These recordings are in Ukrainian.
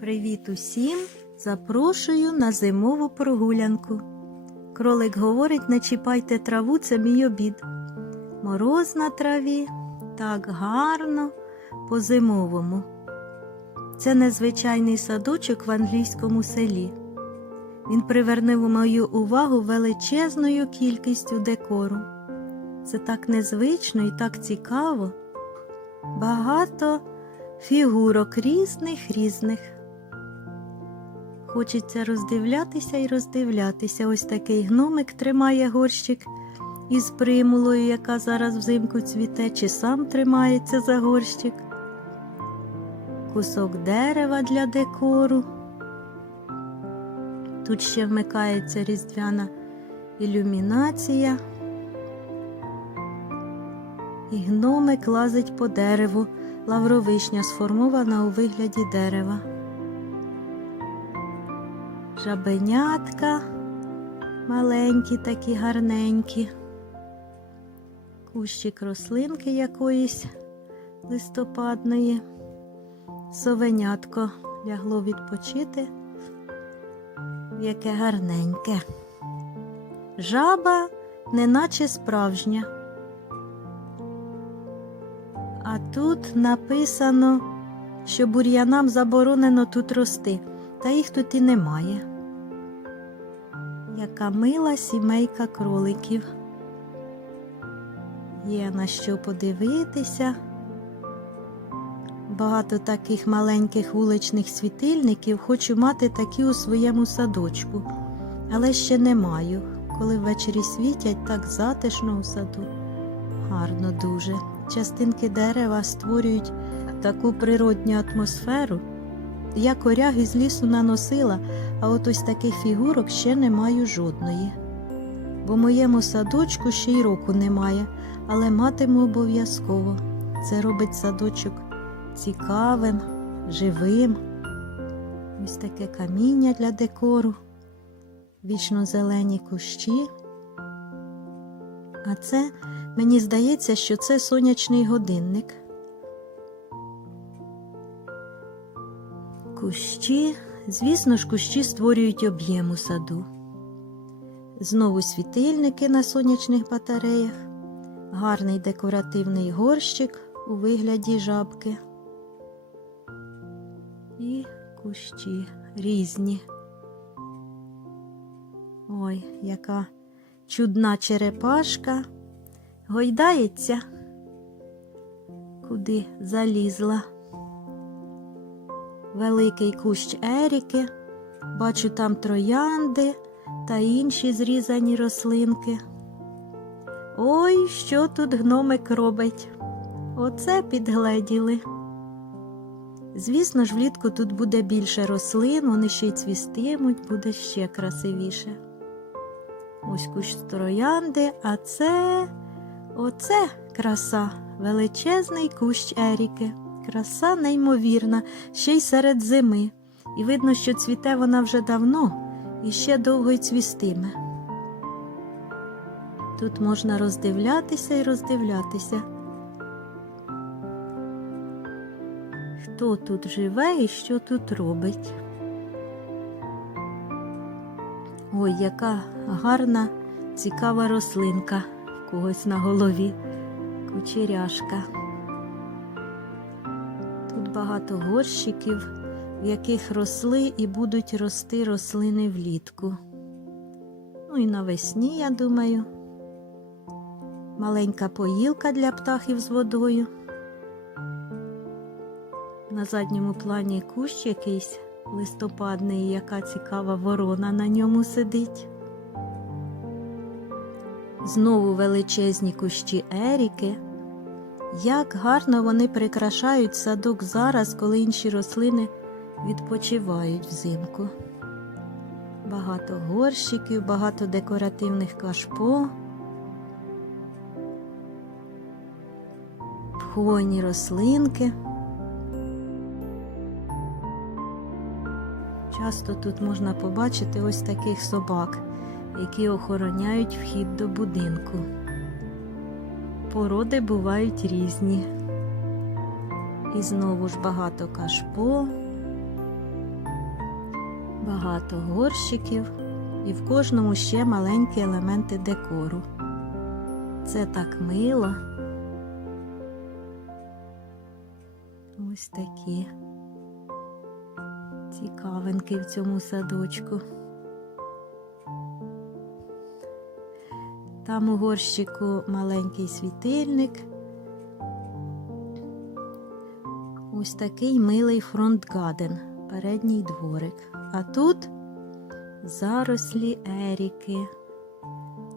Привіт усім! Запрошую на зимову прогулянку. Кролик говорить, не чіпайте траву, це мій обід. Мороз на траві, так гарно, по-зимовому. Це незвичайний садочок в англійському селі. Він привернув мою увагу величезною кількістю декору. Це так незвично і так цікаво. Багато фігурок різних різних. Хочеться роздивлятися і роздивлятися. Ось такий гномик тримає горщик із примулою, яка зараз взимку цвіте, чи сам тримається за горщик. Кусок дерева для декору. Тут ще вмикається різдвяна ілюмінація. І гномик лазить по дереву, лавровишня сформована у вигляді дерева. Жабенятка маленькі, такі гарненькі. Кущик рослинки якоїсь листопадної. Совенятко лягло відпочити. Яке гарненьке. Жаба неначе справжня. А тут написано, що бур'янам заборонено тут рости, та їх тут і немає. Яка мила сімейка кроликів. Є на що подивитися. Багато таких маленьких вуличних світильників хочу мати такі у своєму садочку, але ще не маю. Коли ввечері світять, так затишно у саду. Гарно дуже. Частинки дерева створюють таку природню атмосферу. Я коряг із лісу наносила, а от ось таких фігурок ще не маю жодної. Бо моєму садочку ще й року немає, але матиму обов'язково. Це робить садочок цікавим, живим. Ось таке каміння для декору, вічно зелені кущі. А це мені здається, що це сонячний годинник. Кущі, звісно ж, кущі створюють об'єм у саду. Знову світильники на сонячних батареях, гарний декоративний горщик у вигляді жабки. І кущі різні. Ой, яка чудна черепашка. Гойдається, куди залізла. Великий кущ Еріки, бачу там троянди та інші зрізані рослинки. Ой, що тут гномик робить? Оце підгледіли. Звісно ж, влітку тут буде більше рослин, вони ще й цвістимуть, буде ще красивіше. Ось кущ троянди, а це оце краса, величезний кущ Еріки. Краса неймовірна, ще й серед зими. І видно, що цвіте вона вже давно і ще довго й цвістиме. Тут можна роздивлятися і роздивлятися. Хто тут живе і що тут робить? Ой, яка гарна, цікава рослинка в когось на голові, кучеряшка. Багато горщиків, в яких росли і будуть рости рослини влітку. Ну і навесні, я думаю, маленька поїлка для птахів з водою. На задньому плані кущ якийсь листопадний, яка цікава ворона на ньому сидить. Знову величезні кущі Еріки. Як гарно вони прикрашають садок зараз, коли інші рослини відпочивають взимку. Багато горщиків, багато декоративних кашпо, хвойні рослинки. Часто тут можна побачити ось таких собак, які охороняють вхід до будинку. Породи бувають різні. І знову ж багато кашпо, багато горщиків, і в кожному ще маленькі елементи декору. Це так мило. Ось такі цікавинки в цьому садочку. Там у горщику маленький світильник. Ось такий милий фронтгаден, передній дворик. А тут зарослі Еріки.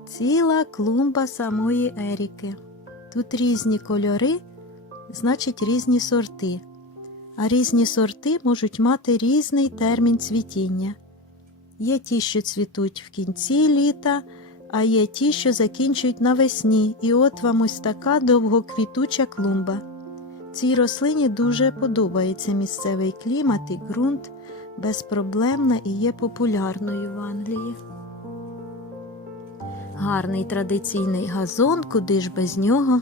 Ціла клумба самої Еріки. Тут різні кольори, значить різні сорти. А різні сорти можуть мати різний термін цвітіння. Є ті, що цвітуть в кінці літа, а є ті, що закінчують навесні, і от вам ось така довгоквітуча клумба. Цій рослині дуже подобається місцевий клімат і ґрунт, безпроблемна і є популярною в Англії. Гарний традиційний газон, куди ж без нього.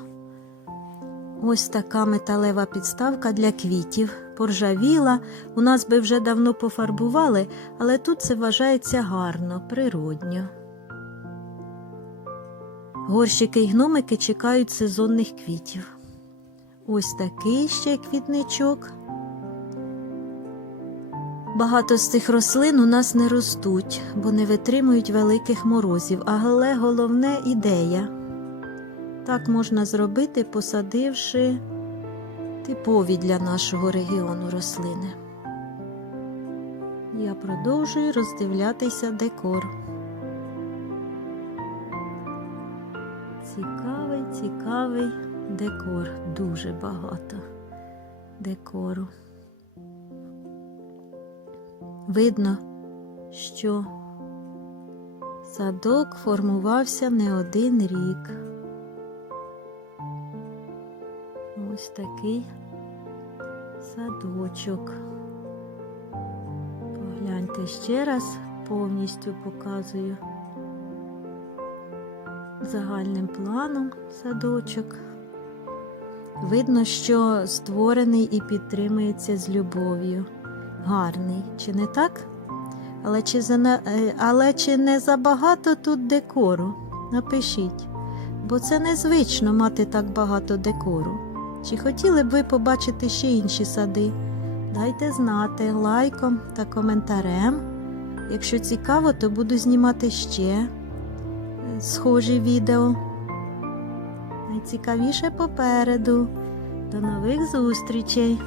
Ось така металева підставка для квітів. Поржавіла, у нас би вже давно пофарбували, але тут це вважається гарно, природньо. Горщики й гномики чекають сезонних квітів. Ось такий ще квітничок. Багато з цих рослин у нас не ростуть, бо не витримують великих морозів, але головне ідея. Так можна зробити, посадивши типові для нашого регіону рослини. Я продовжую роздивлятися декор. Цікавий, цікавий декор. Дуже багато декору. Видно, що садок формувався не один рік. Ось такий садочок. Погляньте ще раз, повністю показую загальним планом садочок. Видно, що створений і підтримується з любов'ю. Гарний, чи не так? Але чи, зана... е, Але чи не забагато тут декору? Напишіть, бо це незвично мати так багато декору. Чи хотіли б ви побачити ще інші сади? Дайте знати лайком та коментарем. Якщо цікаво, то буду знімати ще схожі відео. Найцікавіше попереду. До нових зустрічей!